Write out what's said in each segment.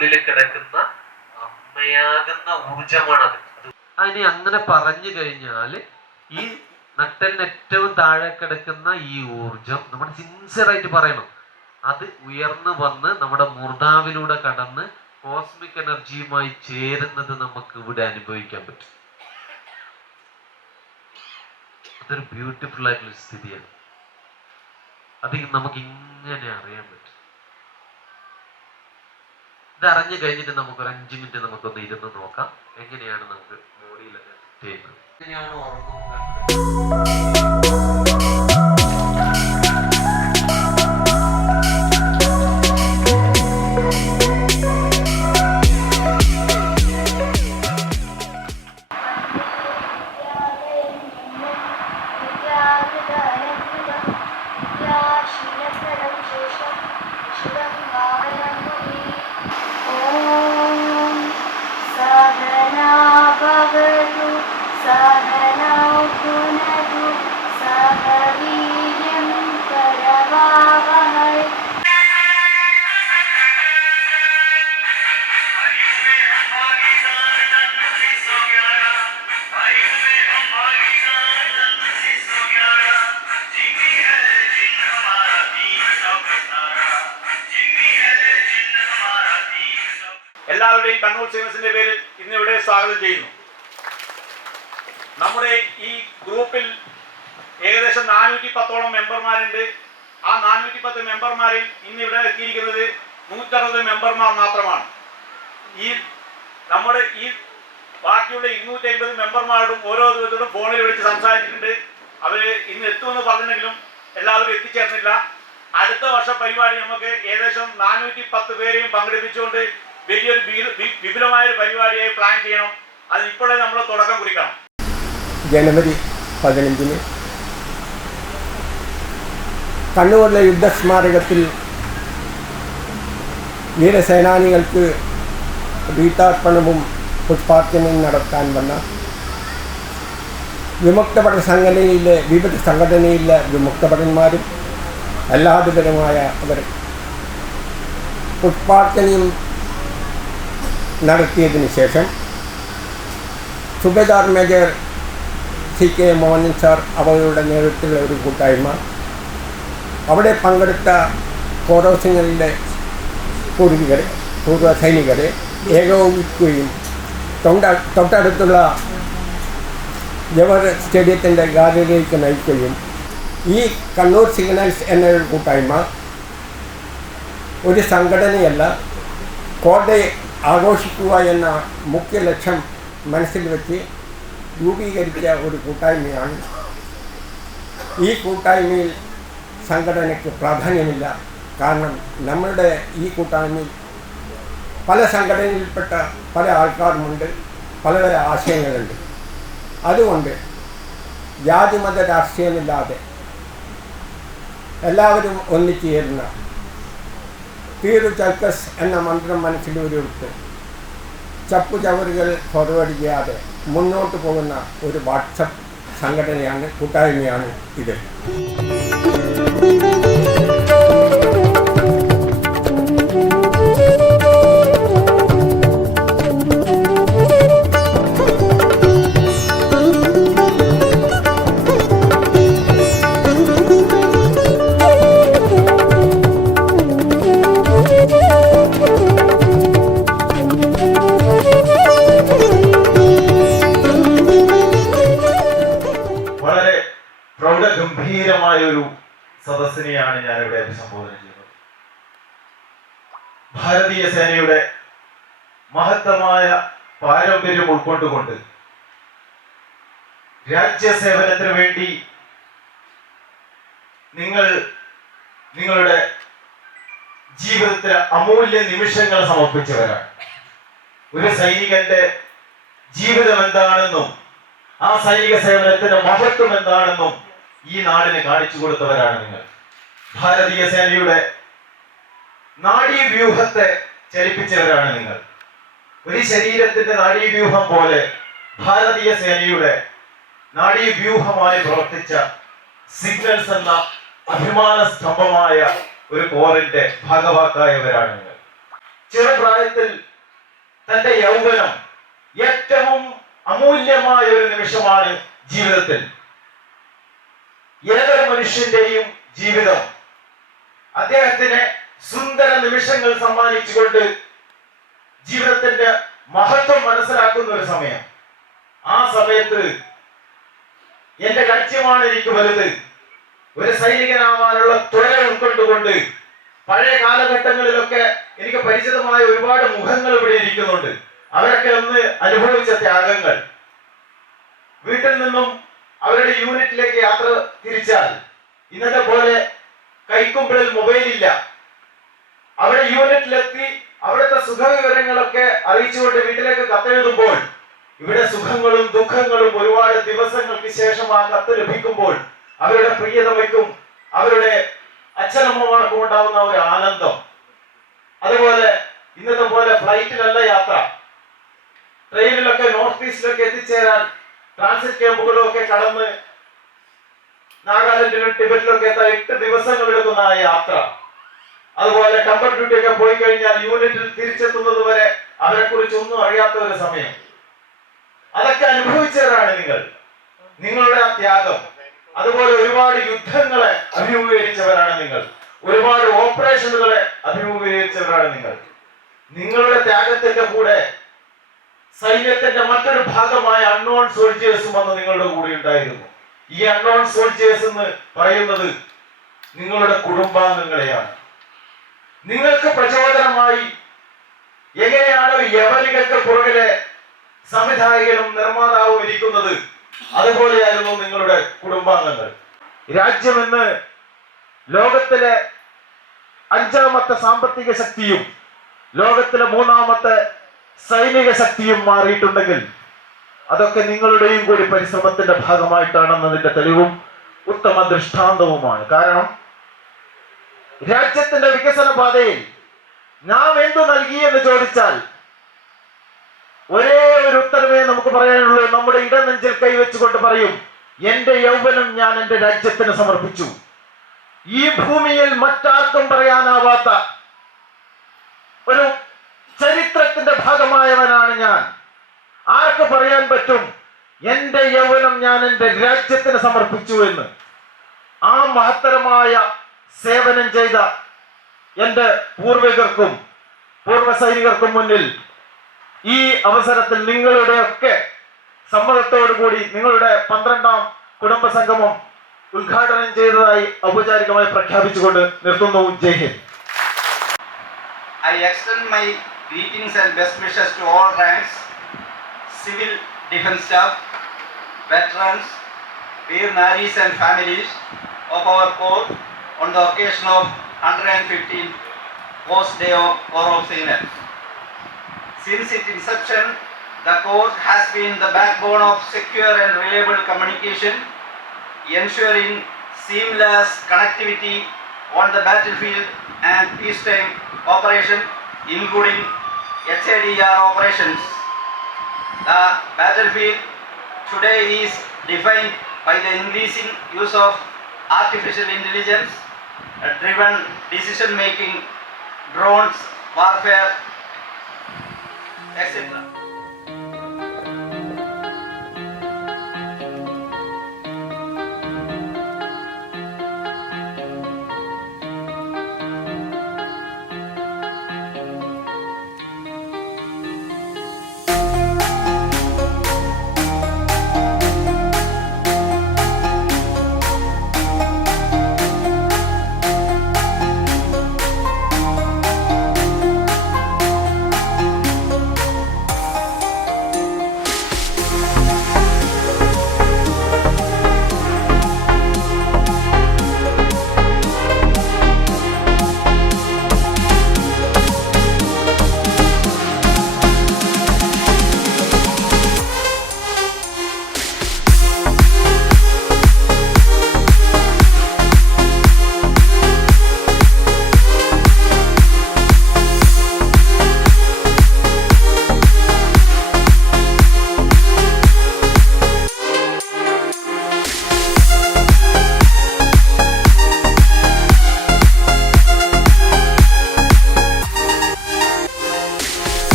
ഉള്ളിൽ കിടക്കുന്ന അമ്മയാകുന്ന ഊർജമാണത്. അതിന് അങ്ങനെ പറഞ്ഞു കഴിഞ്ഞാൽ ഈ നട്ടലിന് ഏറ്റവും താഴെ കിടക്കുന്ന ഈ ഊർജം നമ്മൾ സിൻസിയറായിട്ട് പറയണം, അത് ഉയർന്നു വന്ന് നമ്മുടെ മൂർധാവിലൂടെ കടന്ന് കോസ്മിക് എനർജിയുമായി ചേരുന്നത് നമുക്ക് ഇവിടെ അനുഭവിക്കാൻ പറ്റും. അതൊരു ബ്യൂട്ടിഫുൾ ആയിട്ടുള്ള സ്ഥിതിയാണ്. അത് നമുക്ക് ഇങ്ങനെ അറിയാൻ പറ്റും. ഇതറിഞ്ഞു കഴിഞ്ഞിട്ട് നമുക്ക് ഒരു 5 മിനിറ്റ് നമുക്കൊന്ന് ഇരുന്ന് നോക്കാം എങ്ങനെയാണ് നമുക്ക് ബോഡിയിലൊക്കെ ചെയ്യുന്നത്. എങ്ങനെയാണ് ഉറങ്ങുന്നത്. എല്ലാവരുടെയും കണ്ണൂർ സീമസിന്റെ പേരിൽ ഇന്നിവിടെ സ്വാഗതം ചെയ്യുന്നു. നമ്മുടെ ഈ ഗ്രൂപ്പിൽ ഏകദേശം 410ഓളം മെമ്പർമാരുണ്ട്. ആ 410 മെമ്പർമാരിൽ ഇന്നിവിടെ എത്തിയിരിക്കുന്നത് 160 മെമ്പർമാർ മാത്രമാണ്. നമ്മുടെ ഈ ബാക്കിയുള്ള 250 മെമ്പർമാരോടും ഓരോ ദിവസവും ഫോണിൽ വിളിച്ച് സംസാരിച്ചിട്ടുണ്ട്. അവർ ഇന്ന് എത്തുമെന്ന് പറഞ്ഞിട്ടുണ്ടെങ്കിലും എല്ലാവരും എത്തിച്ചേർന്നില്ല. അടുത്ത വർഷ പരിപാടി നമുക്ക് ഏകദേശം 410 പേരെയും പങ്കെടുപ്പിച്ചുകൊണ്ട് വലിയൊരു വിപുലമായൊരു പരിപാടിയായി പ്ലാൻ ചെയ്യണം. അതിപ്പോഴേ നമ്മൾ തുടക്കം കുറിക്കണം. ജനുവരി 15 കണ്ണൂരിലെ യുദ്ധസ്മാരകത്തിൽ വീരസേനാനികൾക്ക് വീട്ടാർപ്പണവും പുഷ്പാർച്ചനയും നടത്താൻ വന്ന വിമുക്തഭടൻ സംഘടനയിലെ വിവിധ സംഘടനയിലെ വിമുക്തഭടന്മാരും അല്ലാതുപരമായ അവർ പുഷ്പാർച്ചനയും നടത്തിയതിനു ശേഷം Subedar major CK Mohanan sir അവരുടെ നേതൃത്വത്തിലുള്ള ഒരു കൂട്ടായ്മ അവിടെ പങ്കെടുത്ത കോറോസിങ്ങളിലെ പൂർവ്വ സൈനികരെ ഏകോപിക്കുകയും തൊട്ടടുത്തുള്ള ജവഹർ സ്റ്റേഡിയത്തിൻ്റെ ഗാലറിയിലേക്ക് നയിക്കുകയും ഈ കണ്ണൂർ സിഗ്നൽസ് എന്നൊരു കൂട്ടായ്മ ഒരു സംഘടനയല്ല, കോട്ടയെ ആഘോഷിക്കുക എന്ന മുഖ്യ ലക്ഷ്യം മനസ്സിൽ വെച്ച് രൂപീകരിച്ച ഒരു കൂട്ടായ്മയാണ്. ഈ കൂട്ടായ്മയിൽ സംഘടനയ്ക്ക് പ്രാധാന്യമില്ല. കാരണം നമ്മളുടെ ഈ കൂട്ടായ്മയിൽ പല സംഘടനയിൽപ്പെട്ട പല ആൾക്കാരുമുണ്ട്, പലതര ആശയങ്ങളുണ്ട്. അതുകൊണ്ട് ജാതിമത രാഷ്ട്രീയമില്ലാതെ എല്ലാവരും ഒന്നിച്ചു ചേരുന്ന തീരു ചൽക്കസ് എന്ന മന്ത്രം മനസ്സിലൂരിട്ട് ചപ്പു ചവറുകൾ ഫോർവേഡ് ചെയ്യാതെ മുന്നോട്ട് പോകുന്ന ഒരു വാട്സപ്പ് സംഘടനയാണ്, കൂട്ടായ്മയാണ് ഇത്. ഗംഭീരമായൊരു സദസ്സിനെയാണ് ഞാനിവിടെ അഭിസംബോധന ചെയ്യുന്നത്. ഭാരതീയ സേനയുടെ മഹത്തമായ പാരമ്പര്യം ഉൾക്കൊണ്ടുകൊണ്ട് രാജ്യസേവനത്തിന് വേണ്ടി നിങ്ങളുടെ ജീവിതത്തിലെ അമൂല്യ നിമിഷങ്ങൾ സമർപ്പിച്ചവരാണ്. ഒരു സൈനികന്റെ ജീവിതം എന്താണെന്നും ആ സൈനിക സേവനത്തിന്റെ മഹത്വം എന്താണെന്നും ഈ നാടിന് കാണിച്ചു കൊടുത്തവരാണ് നിങ്ങൾ. ഭാരതീയ സേനയുടെ നാഡീവ്യൂഹത്തെ ചലിപ്പിച്ചവരാണ് നിങ്ങൾ. ഒരു ശരീരത്തിന്റെ നാഡീവ്യൂഹം പോലെ ഭാരതീയ സേനയുടെ നാഡീവ്യൂഹമായി പ്രവർത്തിച്ച സിഗ്നൽസ് എന്ന അഭിമാന സ്തംഭമായ ഒരു കോറിന്റെ ഭാഗവാക്കായവരാണ് നിങ്ങൾ. ചെറുപ്രായത്തിൽ തന്റെ യൗവനം ഏറ്റവും അമൂല്യമായ ഒരു നിമിഷമാണ് ജീവിതത്തിൽ. ഏതൊരു മനുഷ്യന്റെയും ജീവിതം അദ്ദേഹത്തിന് സുന്ദര നിമിഷങ്ങൾ സമ്മാനിച്ചുകൊണ്ട് ജീവിതത്തിന്റെ മഹത്വം മനസ്സിലാക്കുന്ന ഒരു സമയം. ആ സമയത്ത് എന്റെ രാജ്യമാണ് എനിക്ക് വലുത്, ഒരു സൈനികനാവാനുള്ള ത്വര ഉൾക്കൊണ്ടുകൊണ്ട് പഴയ കാലഘട്ടങ്ങളിലൊക്കെ എനിക്ക് പരിചിതമായ ഒരുപാട് മുഖങ്ങൾ ഇവിടെ ഇരിക്കുന്നുണ്ട്. അവരൊക്കെ ഒന്ന് അനുഭവിച്ച ത്യാഗങ്ങൾ, വീട്ടിൽ നിന്നും അവരുടെ യൂണിറ്റിലേക്ക് യാത്ര തിരിച്ചാൽ ഇന്നത്തെ പോലെ കൈക്കുമ്പിളിൽ മൊബൈൽ ഇല്ല. അവിടെ യൂണിറ്റിലെത്തി അവിടുത്തെ സുഖവിവരങ്ങളൊക്കെ അറിയിച്ചുകൊണ്ട് വീട്ടിലേക്ക് കത്തെഴുതുമ്പോൾ ഇവിടെ സുഖങ്ങളും ദുഃഖങ്ങളും ഒരുപാട് ദിവസങ്ങൾക്ക് ശേഷം ആ കത്ത് ലഭിക്കുമ്പോൾ അവരുടെ പ്രിയതമയ്ക്കും അവരുടെ അച്ഛനമ്മമാർക്കും ഉണ്ടാവുന്ന ഒരു ആനന്ദം. അതുപോലെ ഇന്നത്തെ പോലെ ഫ്ലൈറ്റിലല്ല യാത്ര, ട്രെയിനിലൊക്കെ നോർത്ത് ഈസ്റ്റിലൊക്കെ എത്തിച്ചേരാൻ ട്രാൻസിറ്റ് ക്യാമ്പുകളും ഒക്കെ കടന്ന് നാഗാലാൻഡിലും ടിബറ്റിലൊക്കെ എത്താൻ 8 ദിവസങ്ങൾ എടുക്കുന്ന ആ യാത്ര. അതുപോലെ കമ്പർ ഡ്യൂട്ടി ഒക്കെ പോയി കഴിഞ്ഞാൽ യൂണിറ്റിൽ തിരിച്ചെത്തുന്നത് വരെ അവരെ കുറിച്ച് ഒന്നും അറിയാത്ത ഒരു സമയം. അതൊക്കെ അനുഭവിച്ചവരാണ് നിങ്ങൾ. നിങ്ങളുടെ ആ ത്യാഗം, അതുപോലെ ഒരുപാട് യുദ്ധങ്ങളെ അഭിമുഖീകരിച്ചവരാണ് നിങ്ങൾ. ഒരുപാട് ഓപ്പറേഷനുകളെ അഭിമുഖീകരിച്ചവരാണ് നിങ്ങൾ. നിങ്ങളുടെ ത്യാഗത്തിന്റെ കൂടെ സൈന്യത്തിന്റെ മറ്റൊരു ഭാഗമായ അൺനോൺ സോൾജിയേഴ്സും വന്ന് നിങ്ങളുടെ കൂടെ ഉണ്ടായിരുന്നു. ഈ അൺനോൺ സോൾജിയേഴ്സ് എന്ന് പറയുന്നത് നിങ്ങളുടെ കുടുംബാംഗങ്ങളെയാണ്. നിങ്ങൾക്ക് പ്രചോദനമായി എങ്ങനെയാണ് യവനികൾക്ക് പുറകിലെ സംവിധായകനും നിർമ്മാതാവും ഇരിക്കുന്നത്, അതുപോലെയായിരുന്നു നിങ്ങളുടെ കുടുംബാംഗങ്ങൾ. രാജ്യമെന്ന് ലോകത്തിലെ 5ാമത്തെ സാമ്പത്തിക ശക്തിയും ലോകത്തിലെ 3ാമത്തെ സൈനിക ശക്തിയും മാറിയിട്ടുണ്ടെങ്കിൽ അതൊക്കെ നിങ്ങളുടെയും കൂടി പരിശ്രമത്തിന്റെ ഭാഗമായിട്ടാണെന്നതിന്റെ തെളിവും ഉത്തമ ദൃഷ്ടാന്തവുമാണ്. കാരണം രാജ്യത്തിന്റെ വികസന പാതയിൽ നാം എന്തു നൽകി എന്ന് ചോദിച്ചാൽ ഒരേ ഒരു ഉത്തരവേ നമുക്ക് പറയാനുള്ളൂ. നമ്മുടെ ഇടനെഞ്ചിൽ കൈവച്ചുകൊണ്ട് പറയും, എന്റെ യൗവനം ഞാൻ എന്റെ രാജ്യത്തിന് സമർപ്പിച്ചു. ഈ ഭൂമിയിൽ മറ്റാർക്കും പറയാനാവാത്ത ഒരു ചരിത്രത്തിന്റെ ഭാഗമായവനാണ് ഞാൻ. ആർക്ക് പറയാൻ പറ്റും എന്റെ യൗവനം ഞാൻ എന്റെ രാജ്യത്തിന് സമർപ്പിച്ചു എന്ന്? ആ മഹത്തരമായ സേവനം ചെയ്ത എന്റെ പൂർവികർക്കും പൂർവ്വ സൈനികർക്കും മുന്നിൽ ഈ അവസരത്തിൽ നിങ്ങളുടെയൊക്കെ സമ്മതത്തോടു കൂടി നിങ്ങളുടെ 12ാം കുടുംബ സംഗമം ഉദ്ഘാടനം ചെയ്തതായി ഔപചാരികമായി പ്രഖ്യാപിച്ചുകൊണ്ട് നിർത്തുന്നു. ജയ് Hind. I extend my greetings and best wishes to all ranks, civil defense staff, veterans, Veer Naris and families of our corps on the occasion of 115th Post Day of Corps of Sailors. Since its inception, the corps has been the backbone of secure and reliable communication, ensuring seamless connectivity on the battlefield and peacetime operation, including HADR operations. The battlefield today is defined by the increasing use of artificial intelligence, driven decision making, drones, warfare, etc.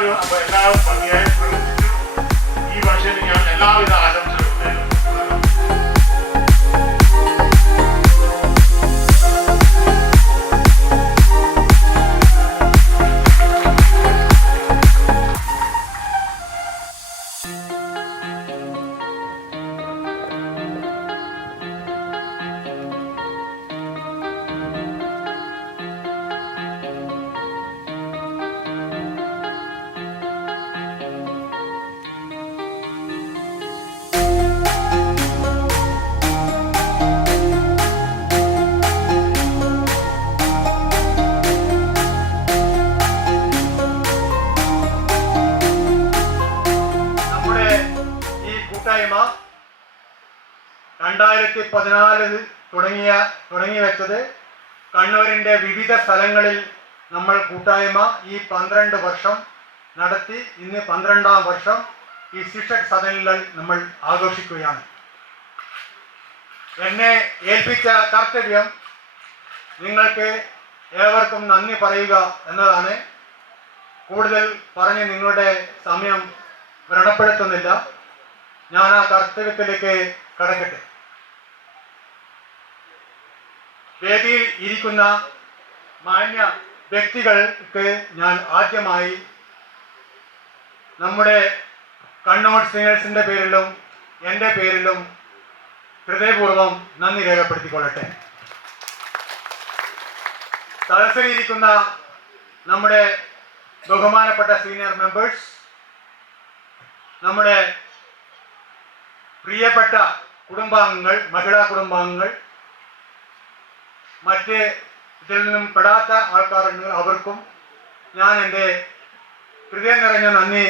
എല്ലാവരും ഭംഗിയായി പ്രവർത്തിച്ചു. ഈ വർഷത്തിന് ഞാൻ എല്ലാവിധ ആശംസകളും നേരുന്നു. നമ്മുടെ ഈ കൂട്ടായ്മ 2014 തുടങ്ങി വെച്ചത് കണ്ണൂരിൻ്റെ വിവിധ സ്ഥലങ്ങളിൽ നമ്മൾ കൂട്ടായ്മ ഈ 12 വർഷം നടത്തി. ഇന്ന് 12ാം വർഷം ഈ ശിക്ഷക് സദനിൽ നമ്മൾ ആഘോഷിക്കുകയാണ്. എന്നെ ഏൽപ്പിച്ച കർത്തവ്യം നിങ്ങൾക്ക് ഏവർക്കും നന്ദി പറയുക എന്നതാണ്. കൂടുതൽ പറഞ്ഞ് നിങ്ങളുടെ സമയം വ്രണപ്പെടുത്തുന്നില്ല. ഞാൻ ആ കർത്തവ്യത്തിലേക്ക് കടക്കട്ടെ. വേദിയിൽ ഇരിക്കുന്ന മാന്യ വ്യക്തികൾക്ക് ഞാൻ ആദ്യമായി നമ്മുടെ കണ്ണൂർ സിംഗേഴ്സിൻ്റെ പേരിലും എൻ്റെ പേരിലും ഹൃദയപൂർവ്വം നന്ദി രേഖപ്പെടുത്തിക്കൊള്ളട്ടെ. സദസ്സിലിരിക്കുന്ന നമ്മുടെ ബഹുമാനപ്പെട്ട സീനിയർ മെമ്പേഴ്സ്, നമ്മുടെ പ്രിയപ്പെട്ട കുടുംബാംഗങ്ങൾ, മഹിളാ കുടുംബാംഗങ്ങൾ, മറ്റ് ഇതിൽ നിന്നും പെടാത്ത ആൾക്കാരുണ്ടെങ്കിൽ അവർക്കും ഞാൻ എൻ്റെ ഹൃദയം നിറഞ്ഞ നന്ദി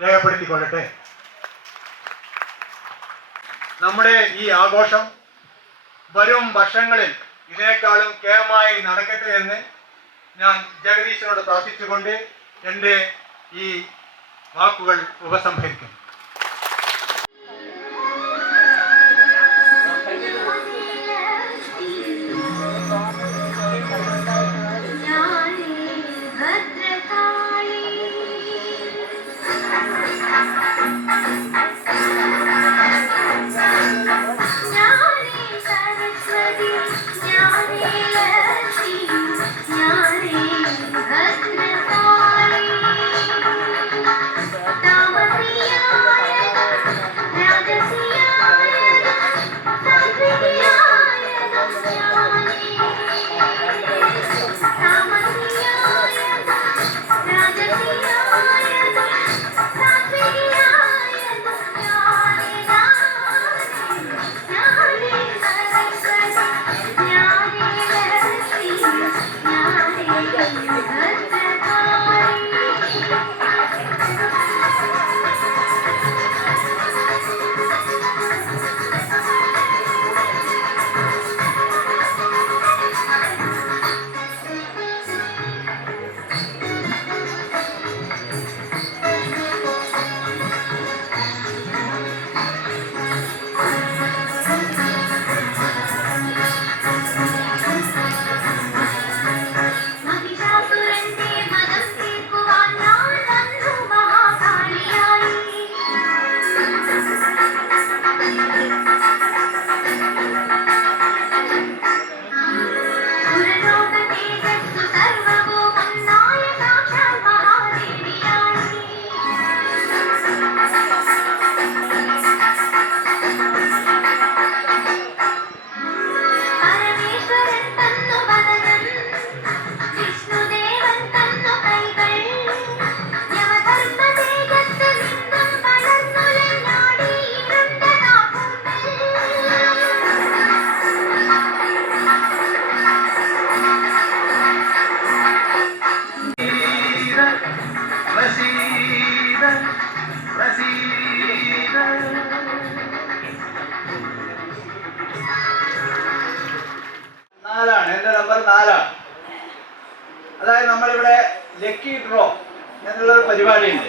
രേഖപ്പെടുത്തിക്കൊള്ളട്ടെ. നമ്മുടെ ഈ ആഘോഷം വരും വർഷങ്ങളിൽ ഇതിനേക്കാളും കേമമായി നടക്കട്ടെ എന്ന് ഞാൻ ജഗദീശനോട് പ്രാർത്ഥിച്ചുകൊണ്ട് എൻ്റെ ഈ വാക്കുകൾ ഉപസംഹരിക്കും. എൻ്റെ നമ്പർ 4. അതായത് നമ്മളിവിടെ ലക്കി ഡ്രോ എന്നുള്ളൊരു പരിപാടിയുണ്ട്.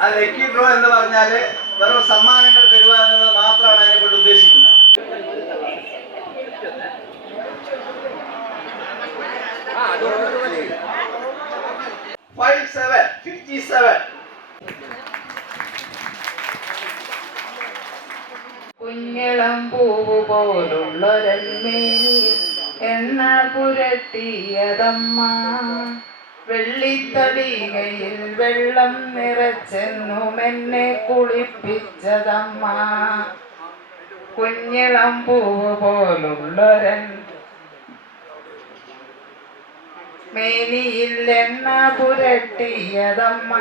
ആ ലക്കി ഡ്രോ എന്ന് പറഞ്ഞാൽ വെറും സമ്മാനങ്ങൾ തരുക എന്നുള്ളത് മാത്രമാണ് അതിനെക്കൊണ്ട് ഉദ്ദേശിക്കുന്നത്. $5 57. കുഞ്ഞിളം പൂവ് പോലുള്ളൊരന്മേനി എണ്ണ പുരട്ടിയതമ്മ, വെള്ളിത്തടികയിൽ വെള്ളം നിറച്ചെന്നും എന്നെ കുളിപ്പിച്ചതമ്മ. കുഞ്ഞിളം പൂവ് പോലുള്ളൊരൻ മേനിയിൽ എണ്ണ പുരട്ടിയതമ്മ,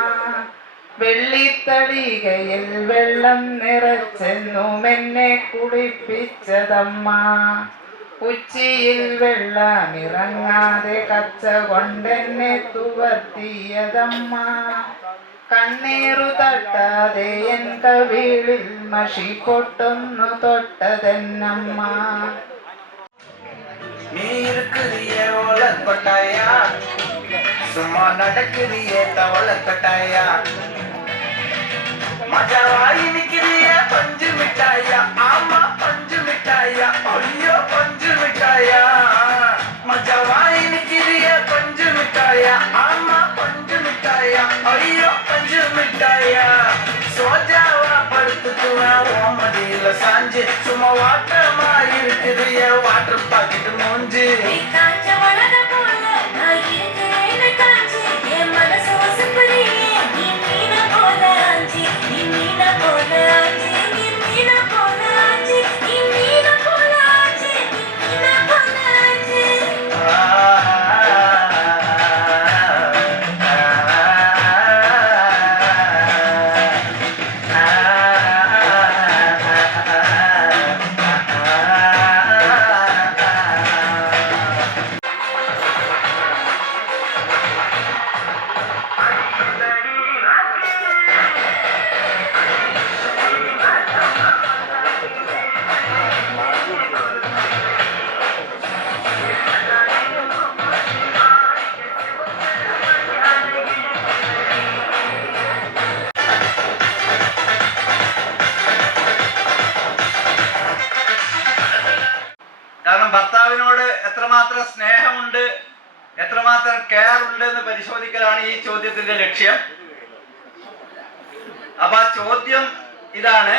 വെള്ളിത്തടികയിൽ വെള്ളം നിറച്ചെന്നും എന്നെ കുളിപ്പിച്ചതമ്മ. ഉച്ചിയിൽ വെള്ളമിറങ്ങാതെ കച്ച കൊണ്ടെന്നെ തുവർത്തിയതമ്മ, കണ്ണീറു തട്ടാതെ എൻ കവിളിൽ മഷി പൊട്ടൊന്നു തൊട്ടതെന്നമ്മ. நீ இருக்கிறிய ஓலப்பட்டாயா, சும்மா நடக்கிறிய தவளப்பட்டாயா, மஜாவாய் நிக்கிறிய பஞ்சு மிட்டாயா, ஆமா பஞ்சு மிட்டாயா, ஐயோ பஞ்சு மிட்டாயா, மஜாவாய் நிக்கிறிய பஞ்சு மிட்டாயா, ஆமா பஞ்சு மிட்டாயா, ஐயோ பஞ்சு மிட்டாயா. சோஜாவா படுத்துக்குவேன் ஓமடியில சாஞ்சு, சும்மா வாட்டமா இருக்குறிய வாட்டர் பாக்கெட் மூஞ்சி. കാരണം ഭർത്താവിനോട് എത്രമാത്രം സ്നേഹമുണ്ട്, എത്രമാത്രം കെയർ ഉണ്ട് എന്ന് പരിശോധിക്കലാണ് ഈ ചോദ്യത്തിന്റെ ലക്ഷ്യം. അപ്പൊ ആ ചോദ്യം ഇതാണ്: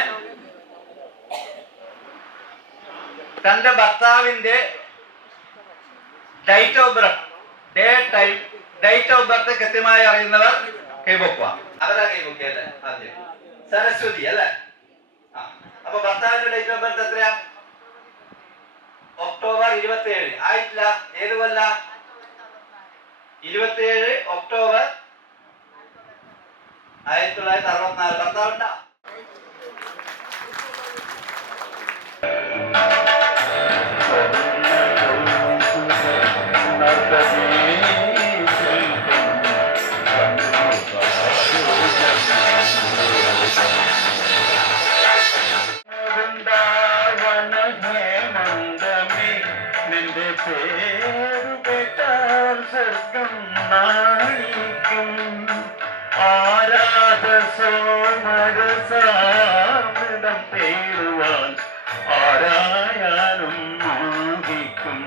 തന്റെ ഭർത്താവിന്റെ ഡേറ്റ് ഓഫ് ബർത്ത് കൃത്യമായി അറിയുന്നവർ കൈപൊക്കുക. അവരാ കൈപൊക്കിയല്ലേ ആദ്യം? സരസ്വതി അല്ലേ? അപ്പൊ ഭർത്താവിന്റെ ഡേറ്റ് ഓഫ് ബർത്ത് എത്രയാ? ഒക്ടോബർ 27. ആയിട്ടില്ല. ഏത് കൊല്ല? 27 ഒക്ടോബർ 1964. ഭർത്താവുണ്ടാ? ആരായാലും മോഹിക്കും.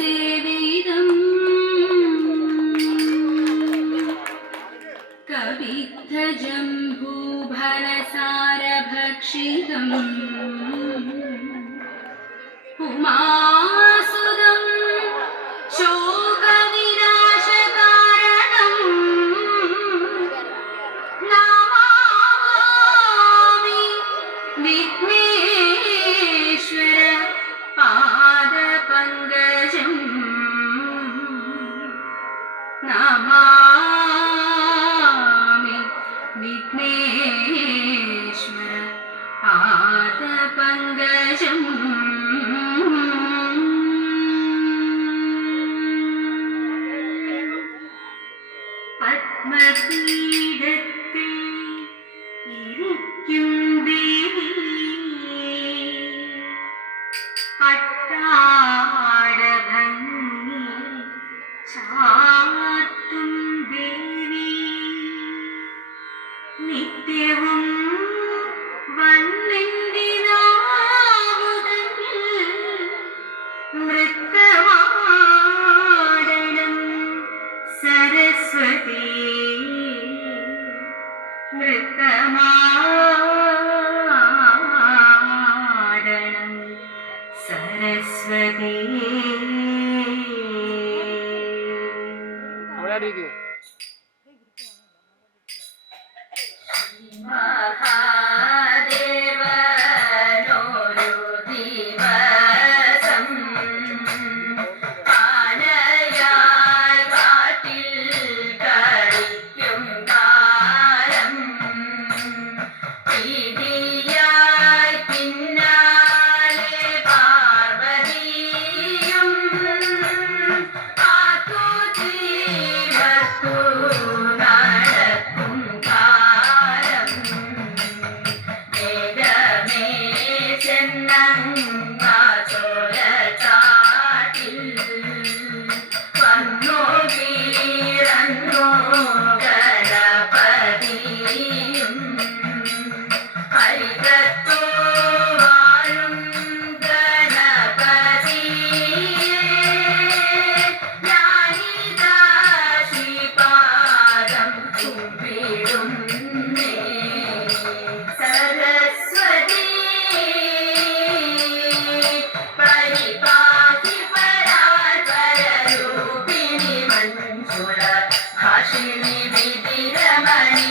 सेवितम् कवित्थजम्बूफलसारभक्षितम् उमासुदं शोकविनाशकारणम् नमामि विघ्नेश्वर पादपङ्कजम् नमामि विघ्नेश्वर पादपङ्कजम् പത്മപീഠത്തിൽ ഇരിക്കും ദേവി പട്ടാടഭംഗി ചാർത്തും ദേവി നിത്യവും വന്നെന്റെ നാവുതന്നിൽ നൃത്തമാടണം സരസ്വതി നൃത്തമാടണം സരസ്വതി മഹാദേവനോരു ദിവസം ആനയായി കാട്ടിൽ കളിക്കും കാലം പ്രീതിയായി പിന്നാലെ പാർവതിയും ആത്തുതീരത്തു നടക്കും കാലം വേഗമേ ചെന്നങ്ങാചോലച്ചാട്ടിൽ വന്നു വീരന്നു ഗണപതിയും ഹരികത്തു വാഴും ഗണപതിയെ ഞാനിതാ ശ്രീപാദം കുമ്പിടുന്നേ സരസ്വതി പരിപാഹി പരാൽപരരൂപിണി മഞ്ജുള ഭാഷിണി വിധിരമണി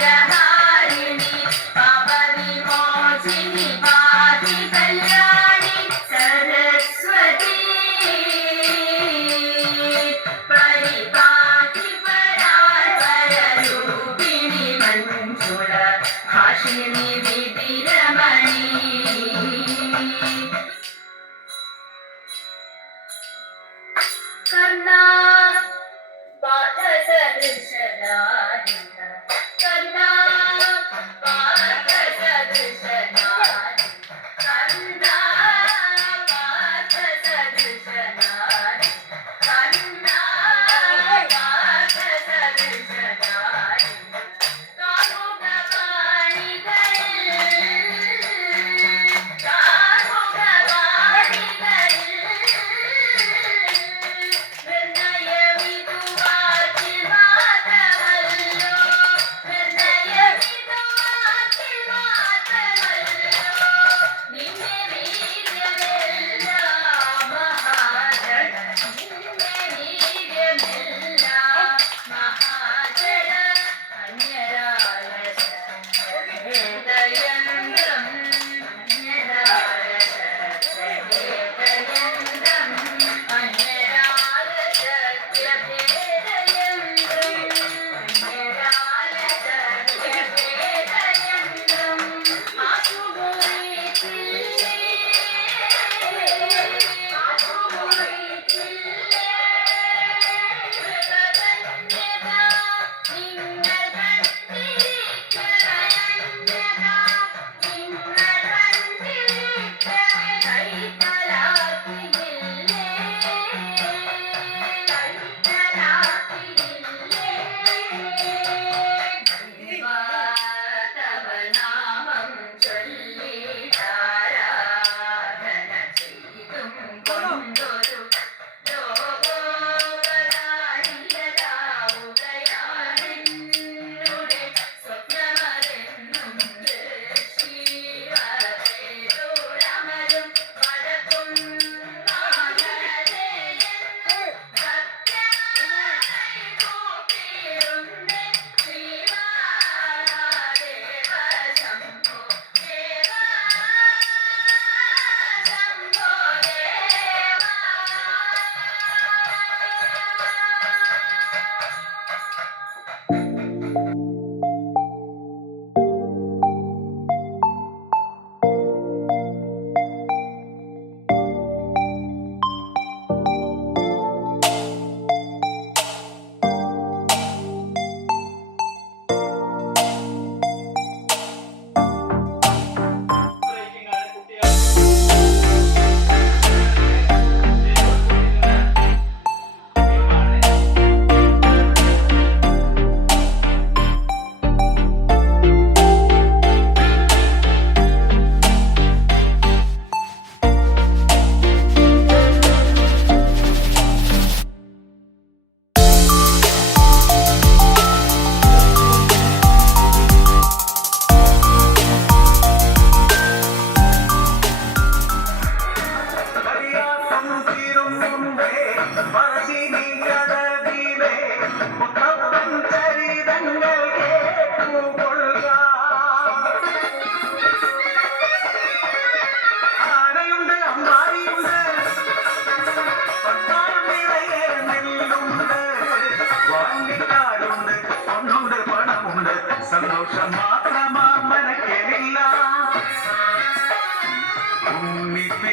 ആശാങ്കുശവരദാഭയഹാരിണി പാപവിമോചിനി പാതി കല്യാണി സരസ്വതി പരിപാഹി പരാൽപരരൂപിണി മഞ്ജുള ഭാഷിണി വിധിരമണി കർണാ പാദസദൃശനാരിണ കർണാ പാദസദൃശനാരിണ കർണാ പാദസദൃശനാരിണ കർണാ പാദസദൃശനാരിണ കാമുകവാണികളിൽ കാമുക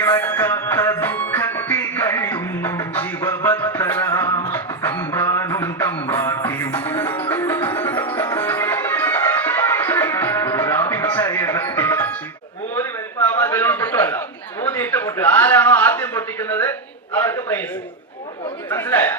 പിളക്കാത്ത ദുഃഖത്തിൽ കഴിയുന്നു ജീവഭക്തരാം തമ്പാനും തമ്പാട്ടിയും ഊതി വലിപ്പാവാ ബലൂൺ പൊട്ടുമല്ല, ഊതിയിട്ട് പൊട്ടുക. ആരാണോ ആദ്യം പൊട്ടിക്കുന്നത് അവർക്ക് പ്രൈസ്. മനസ്സിലായ?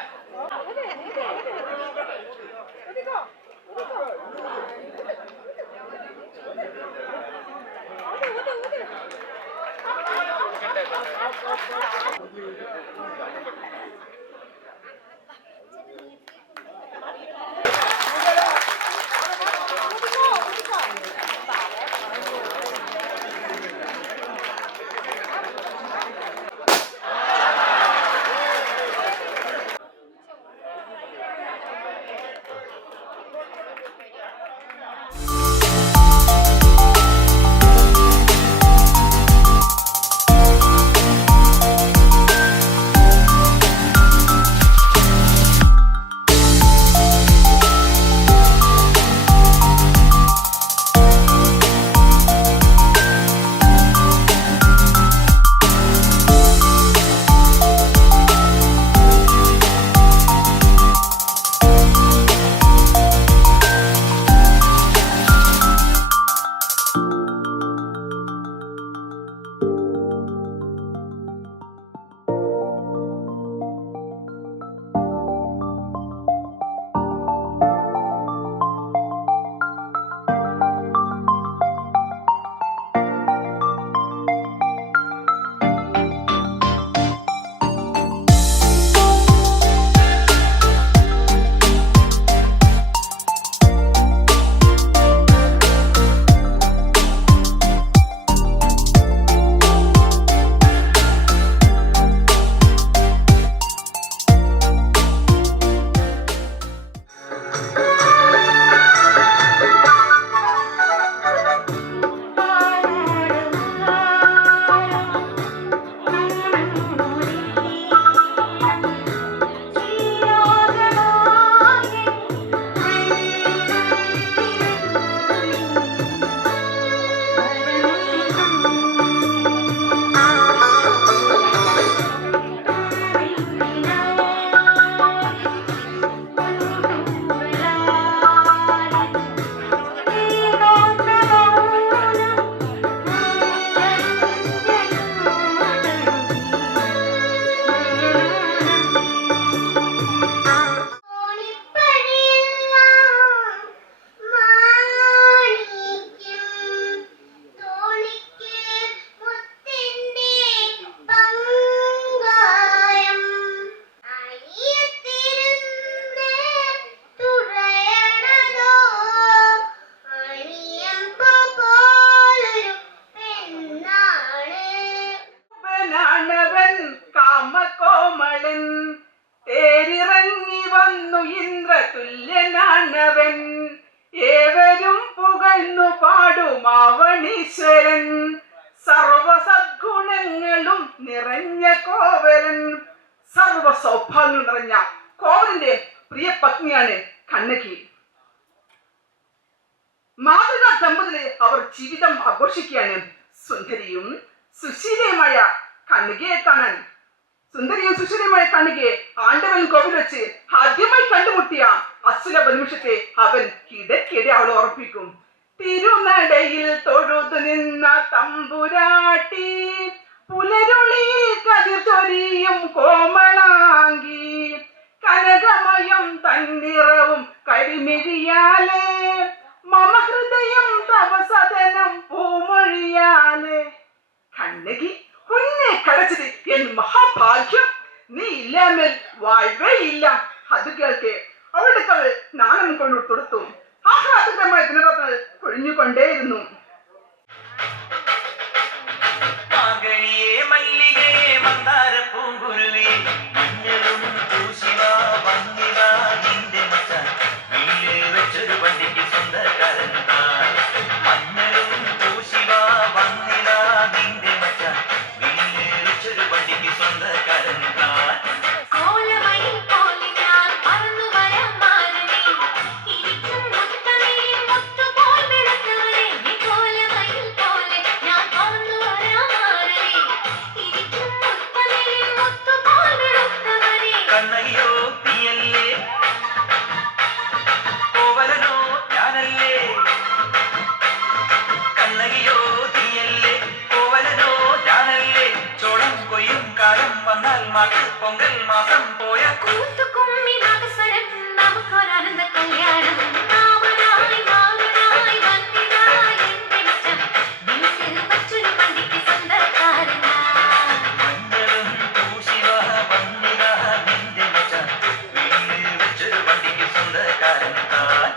തുല്യനാണവൻ ഏവരും പുകഴ്ന്നു പാടുമാവണീശ്വരൻ സർവസദ്ഗുണങ്ങളും നിറഞ്ഞ കോവലൻ സർവ സൗഭാഗ്യം നിറഞ്ഞ കോവലന്റെ പ്രിയ പത്നിയാണ് കണ്ണകി. മാതൃകാ ദമ്പതികളെ അവർ ജീവിതം ആഘോഷിക്കുകയാണ്. സുന്ദരിയും സുശീലയുമായ കണ്ണകിയെ കാണാൻ ആണ്ടവൻ കോവിൽ വെച്ച് ആദ്യമായി കണ്ടുമുട്ടിയ അസുലഭ നിമിഷത്തെ അവൻ കിടക്കിടെ അവൾ ഓർപ്പിക്കും. തിരുനടയിൽ തൊഴുതു നിന്ന തമ്പുരാട്ടി പുലരുളിയിൽ കതിർ ചൊരിയും കോമളാങ്കി കനകമയം തന്നിറവും കരിമിഴിയാലേ മമ ഹൃദയം തവസദനം പൂമൊഴിയാലേ. കണ്ണകി ഉന്നെ കടച്ചത് എന്ന് മഹാഭാഗ്യം, നീ ഇല്ലാമൽ വാഴ്വേ ഇല്ല. അത് കേൾക്കെ അവളുടെ കവൾ നാണം കൊണ്ട് തൊടുത്തു. ആഹ്ലാദകരമായ ദിനരാത്രങ്ങൾ കൊഴിഞ്ഞുകൊണ്ടേയിരുന്നു. ോ മാക്ക് പൊങ്കൽ മാസം പോയ കൂത്തുകുമ്മി നാഗസ്വരം നമുക്കൊരാനന്ദ കല്യാണം കാവലായി മാറനായി വന്നിനായി എന്റെ മിച്ചം ദിനസിൽ വച്ചൊരു വണ്ടിക്ക് സ്വന്തക്കാരനാ മഞ്ഞളും പൂശിവ വന്നിക നിന്റെ മച്ച വീട്ടിൽ വെച്ചൊരു വണ്ടിക്ക് സ്വന്തക്കാരൻ താൻ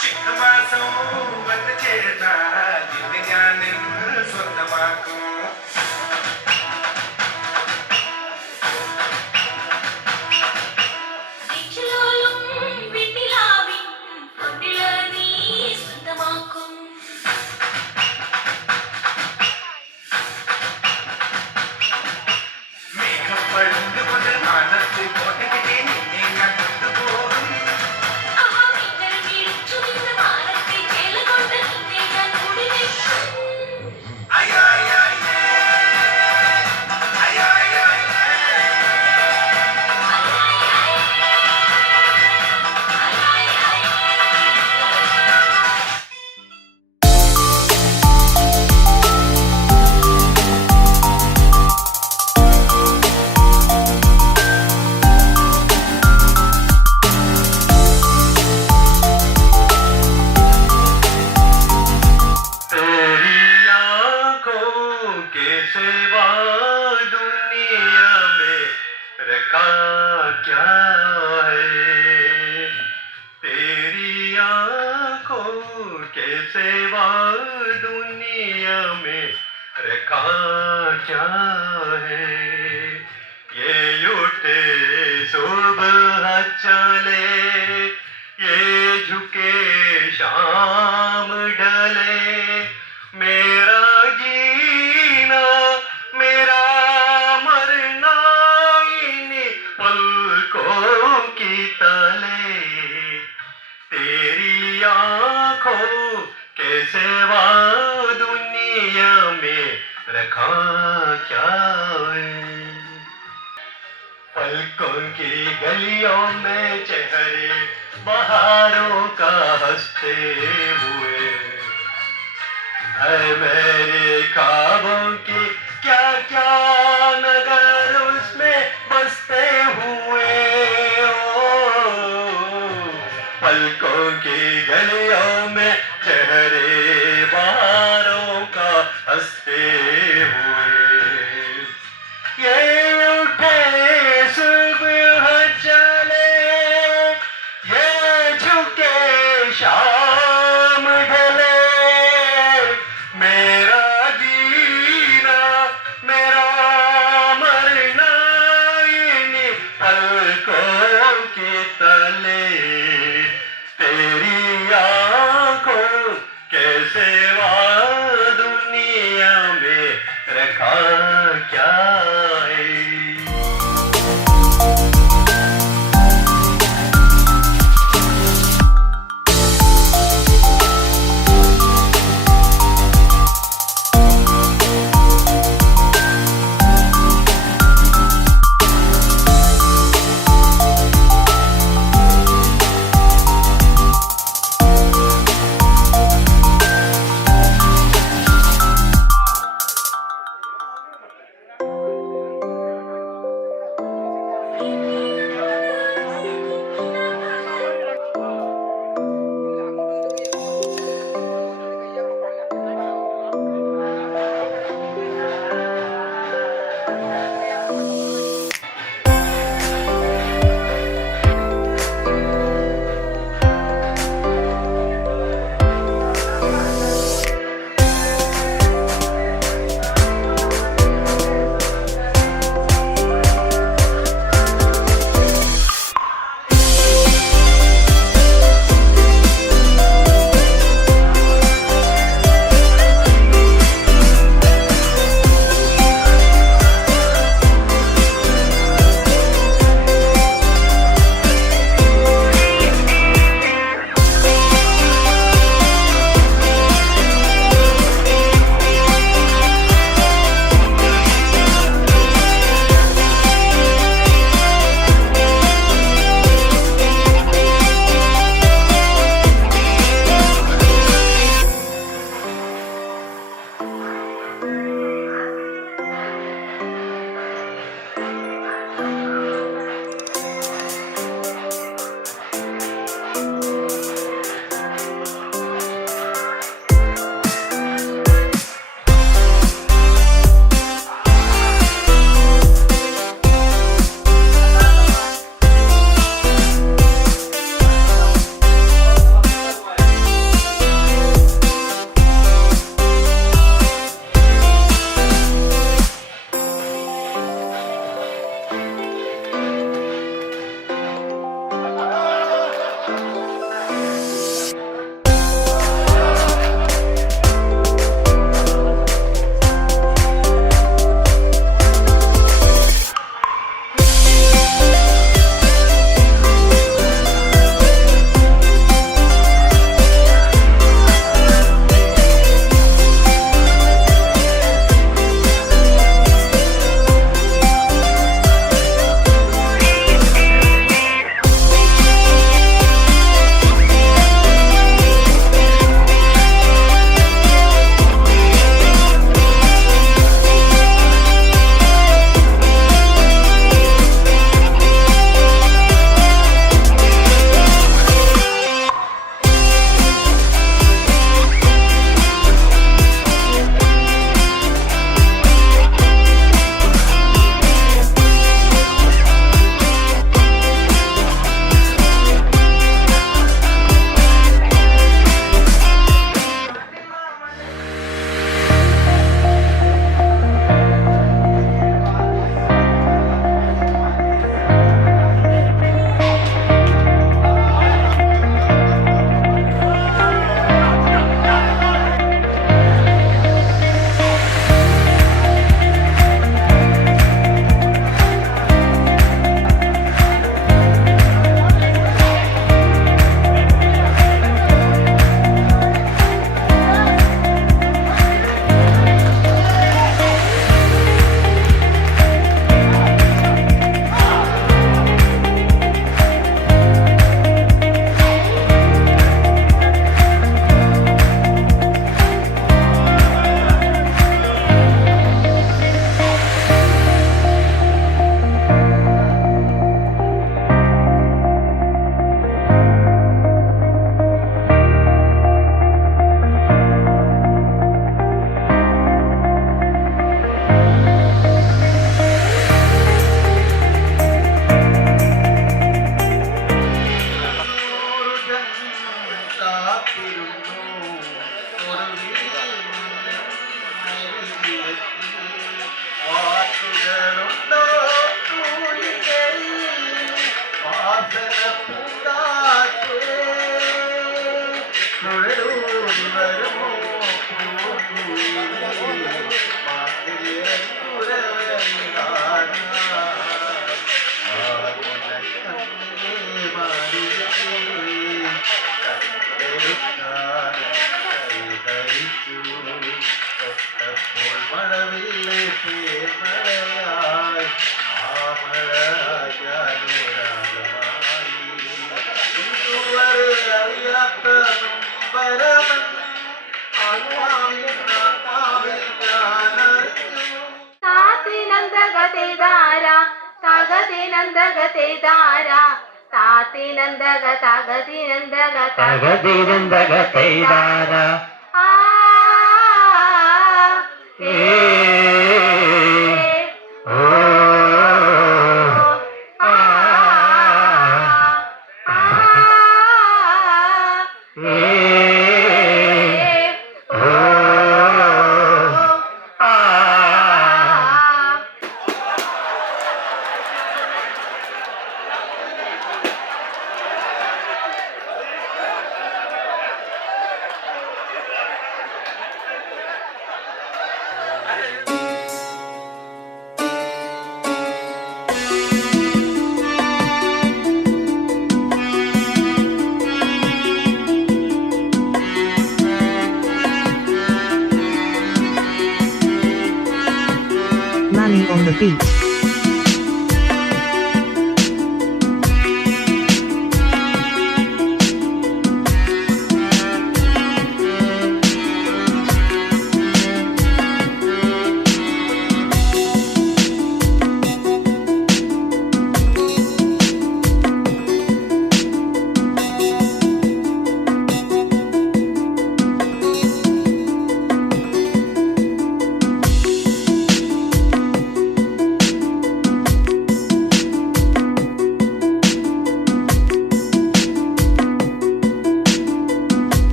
ചിങ്ങമാസം വന്ന് ചേർന്നാൽ നിന്നെ ഞാൻ സ്വന്തമാക്കും വീട്ടിലോലും വീട്ടിലാവിൻ കൊണ്ടില നീ സ്വന്തമാക്കും മേഘപ്പഴുണ്ട് കൊണ്ട് മനസ്സിൽ കോട്ടയ്ക്ക് നിന്നെ ഞാൻ കൊണ്ടുപോകും ആഹാ മിന്നൽ വീഴ്ചു നിന്ന മാനത്തെ ചേല കൊണ്ട് നിന്നെ ഞാൻ കുടിവെക്കും तेरी आँखों के सिवा दुनिया में रखा क्या है तेरी आँखों के सिवा दुनिया में रखा क्या है ये उठे सुबह चले ये झुके शाम ढले मेरा जीना मेरा मरना इन पलकों की तले तेरी आँखों के सिवा दुनिया में रखा क्या है पलकों की गलियों में चेहरे बहारों का हंसते हुए है मेरे ख्वाबों की क्या क्या नगर उसमें बसते हुए ओ पलकों की गलियों में चेहरे बहारों का हंसते हुए ये उठे सुबह चले ये झुके शाम ढले मेरा जीना മഴയായി ആ മഴയാനുരാഗമായി ഇതുവരെ അറിയാത്ത നൊമ്പരമൻ ആത്മാവിൻ ഞാനറിഞ്ഞു. താത്തിനന്ദഗതേതാര തകതിനന്ദഗതേതാര താത്തിനന്ദഗ തകതിനന്ദഗ തകതിനന്ദഗതേതാര ആ ഏ ഓ ആ ആ ഏ ഓ ആ Money on the beat.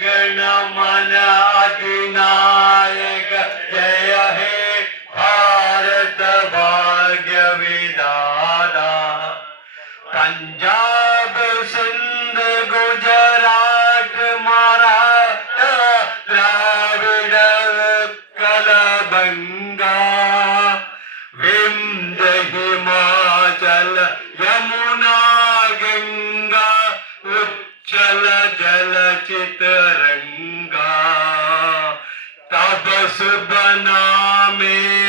गणमन अधिनायक जय हे भारत भाग्य विधाता पंजाब सिंध गुजरात मराठा द्राविड उत्कल बंगा विंध्य हिमाचल यमुना गंगा उच्चल जल चितरंगा तपस बना में